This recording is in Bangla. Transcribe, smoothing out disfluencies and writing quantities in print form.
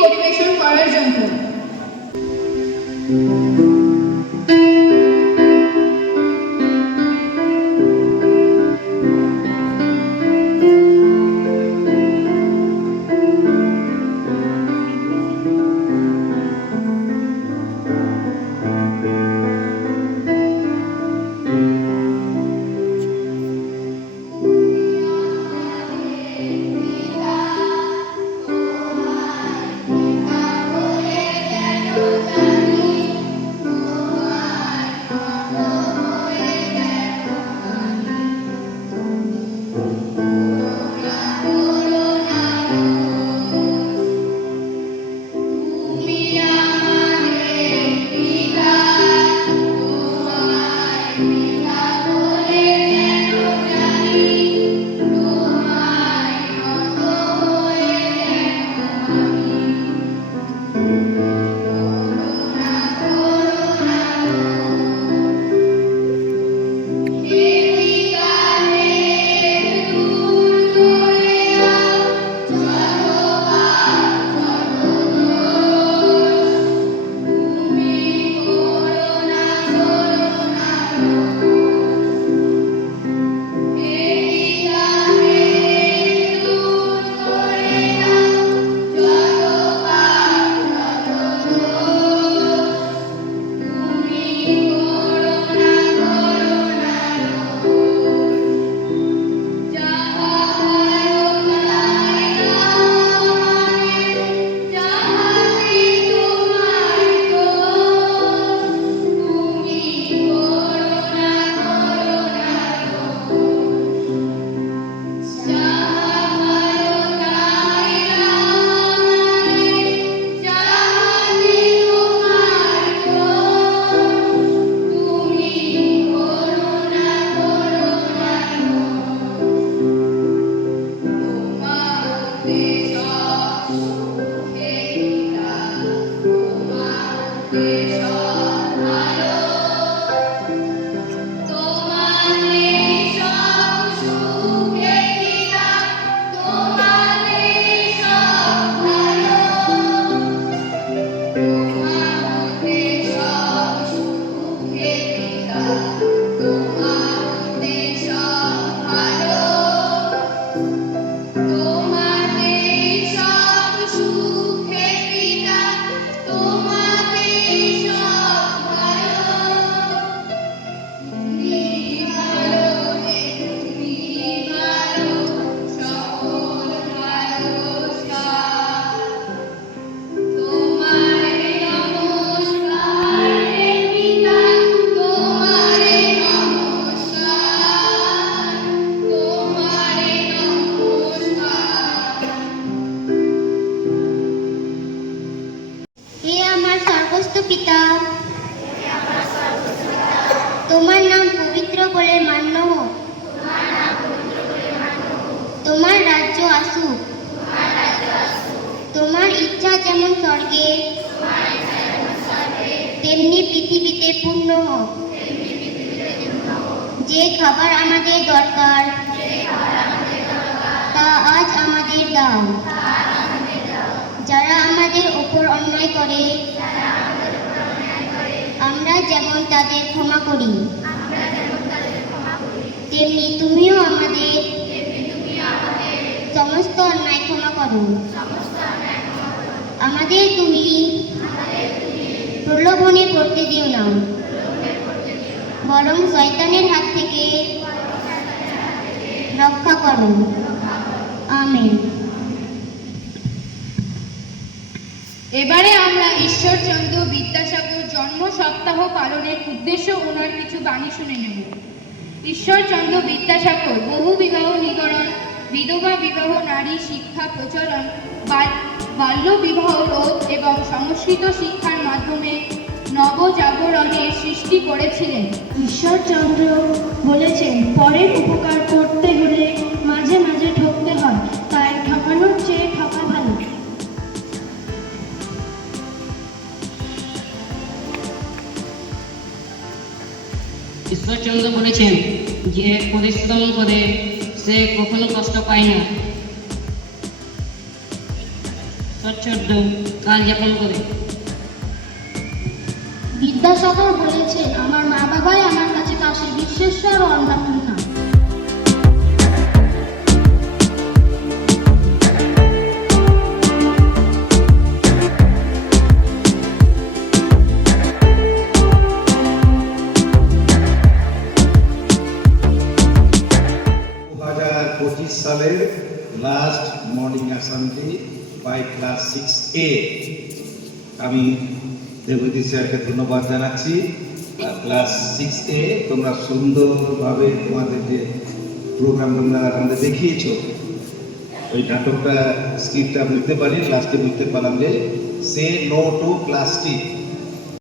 পরিবেশন করার জন্য। পিতা, তোমার নাম পবিত্র বলে মান্য হোক, তোমার রাজ্য আসুক, তোমার ইচ্ছা যেমন স্বর্গে তেমনি পৃথিবীতে পূর্ণ হোক। যে খাবার আমাদের দরকার তা আজ আমাদের দাও। যারা আমাদের ওপর অন্যায় করে আমরা যেমন তাদের ক্ষমা করি, তেমনি তুমিও আমাদের সমস্ত অন্যায় ক্ষমা করো। আমাদের তুমি প্রলোভনে পড়তে দিও না, বরং শয়তানের হাত থেকে রক্ষা করো। আমেন। এবারে আমরা ঈশ্বরচন্দ্র বিদ্যাসাগর জন্ম সপ্তাহ পালনের উদ্দেশ্য ওনার কিছু বাণী শুনে নেব। ঈশ্বরচন্দ্র বিদ্যাসাগর বহু বিবাহ নিবারণ, বিধবা বিবাহ, নারী শিক্ষা প্রচলন, বাল্য বিবাহ রোধ এবং সংস্কৃত শিক্ষার মাধ্যমে নবজাগরণের সৃষ্টি করেছিলেন। ঈশ্বরচন্দ্র বলেছেন, পরের উপকার করতে হলে মাঝে মাঝে ঠকতে হয়, তাই ঠকানোর চেয়ে ঠকা ভালো। ঈশ্বরচন্দ্র বলেছেন, যে পরিশ্রম করে সে কখনো কষ্ট পায় না। সচ্ছন্দ কাল যাপন করে। বিদ্যাসাগর বলেছেন, আমার মা বাবাই আমার কাছে কাশী বিশ্বেশ্বর ও অন্নপূর্ণা। সালের last morning assembly by class 6A। আমি দেবতী স্যারকে ধন্যবাদ জানাচ্ছি। ক্লাস 6A তোমরা সুন্দরভাবে তোমাদের যে প্রোগ্রাম তোমরা আমাদের দেখিয়েছো, ওই নাটকটা স্ক্রিপ্টটা বুঝতে পারি, লাস্টে বুঝতে পারলাম যে সে নো টু প্লাস্টিক।